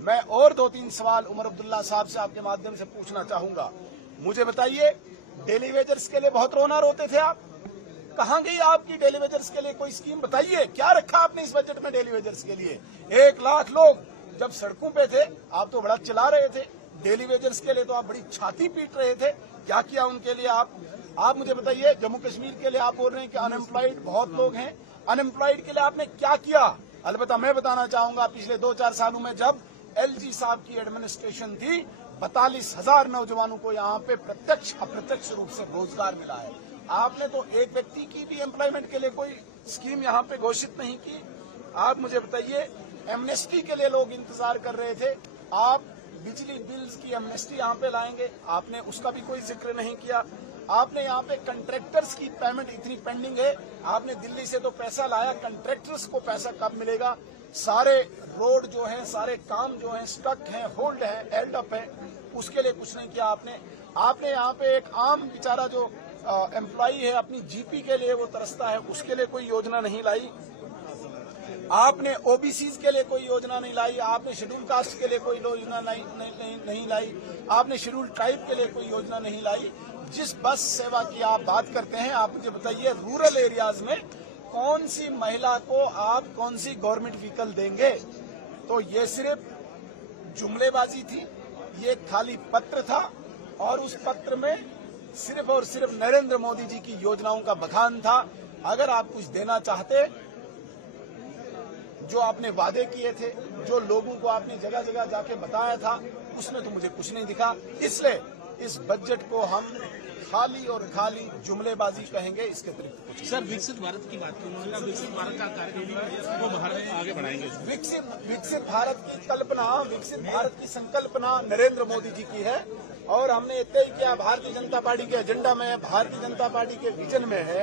मैं और 2-3 सवाल उमर अब्दुल्ला साहब से आपके माध्यम से पूछना चाहूंगा। मुझे बताइए, डेली वेजर्स के लिए बहुत रोना रोते थे आप, कहां गई आपकी डेली वेजर्स के लिए कोई स्कीम? बताइए, क्या रखा आपने इस बजट में डेली वेजर्स के लिए? 1 लाख लोग जब सड़कों पे थे, आप तो बड़ा चिल्ला रहे थे। डेली वेजर्स के लिए तो आप बड़ी छाती पीट रहे थे। क्या किया उनके लिए आप मुझे बताइए। जम्मू कश्मीर के लिए आप बोल रहे हैं कि अनएम्प्लॉयड बहुत लोग हैं, अनएम्प्लॉयड के लिए आपने क्या किया? अलबत्ता मैं बताना चाहूंगा, पिछले 2-4 सालों में जब एलजी साहब की एडमिनिस्ट्रेशन थी, 42,000 नौजवानों को यहाँ पे प्रत्यक्ष अप्रत्यक्ष रूप से रोजगार मिला है। आपने तो एक व्यक्ति की भी एम्प्लॉयमेंट के लिए कोई स्कीम यहाँ पे घोषित नहीं की। आप मुझे बताइए, एमनेस्टी के लिए लोग इंतजार कर रहे थे, आप बिजली बिल्स की एमनेस्टी यहाँ पे लाएंगे, आपने उसका भी कोई जिक्र नहीं किया। आपने यहाँ पे कंट्रैक्टर्स की पेमेंट इतनी पेंडिंग है, आपने दिल्ली से तो पैसा लाया, कंट्रैक्टर्स को पैसा कब मिलेगा? सारे रोड जो है, सारे काम जो है स्टक है, होल्ड है, एल्ड अप है, उसके लिए कुछ नहीं किया आपने यहाँ पे एक आम बेचारा जो एम्प्लॉई है अपनी जीपी के लिए वो तरसता है, उसके लिए कोई योजना नहीं लाई। आपने ओबीसीज के लिए कोई योजना नहीं लाई, आपने शेड्यूल कास्ट के लिए कोई योजना नहीं लाई, आपने शेड्यूल ट्राइब के लिए कोई योजना नहीं लाई। जिस बस सेवा की आप बात करते हैं, आप मुझे बताइए, रूरल एरियाज में कौन सी महिला को आप कौन सी गवर्नमेंट व्हीकल देंगे? तो ये सिर्फ जुमलेबाजी थी, ये खाली पत्र था और उस पत्र में सिर्फ और सिर्फ नरेंद्र मोदी जी की योजनाओं का बखान था। अगर आप कुछ देना चाहते, जो आपने वादे किए थे, जो लोगों को आपने जगह जगह जाके बताया था, उसमें तो मुझे कुछ नहीं दिखा। इसलिए इस बजट को हम खाली और खाली जुमलेबाजी कहेंगे, इसके अतिरिक्त कुछ। सर, विकसित भारत की बात की उन्होंने, विकसित भारत का कार्यक्रम वो भारत आगे बढ़ाएंगे। विकसित भारत की कल्पना, विकसित भारत की संकल्पना नरेंद्र मोदी जी की है और हमने तय किया, भारतीय जनता पार्टी के एजेंडा में, भारतीय जनता पार्टी के विजन में है।